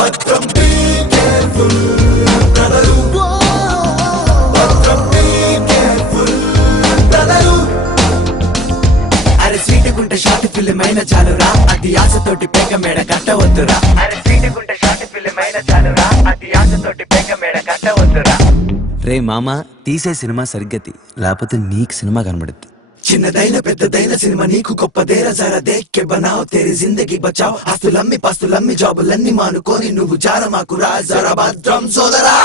భద్రం be careful brother భద్రం be careful brother అరే స్వీట్ గుంట షార్ట్ ఫిల్మ్ అయిన చాలురా అది ఆశతోటి పేక మేడ కట్టవద్దురా అరే స్వీట్ గుంట షార్ట్ ఫిల్మ్ అయిన చాలురా అది ఆశతోటి పేక మేడ కట్టవద్దురా రే మామ తీసే సినిమా సరిగ్గా తీ, లేకపోతే నీకు సినిమా కనబడుద్ది. చిన్నదైన పెద్దదైన సినిమా నీకు గొప్పదేరా జరా దేక్కే బనావ్ తేరీ జిందగీ బచావ్ ఆస్తులమ్మి పాస్తులమ్మి జాబులన్నీ మానుకొని నువ్వు జార మాకు రా జరా భద్రం సోదరా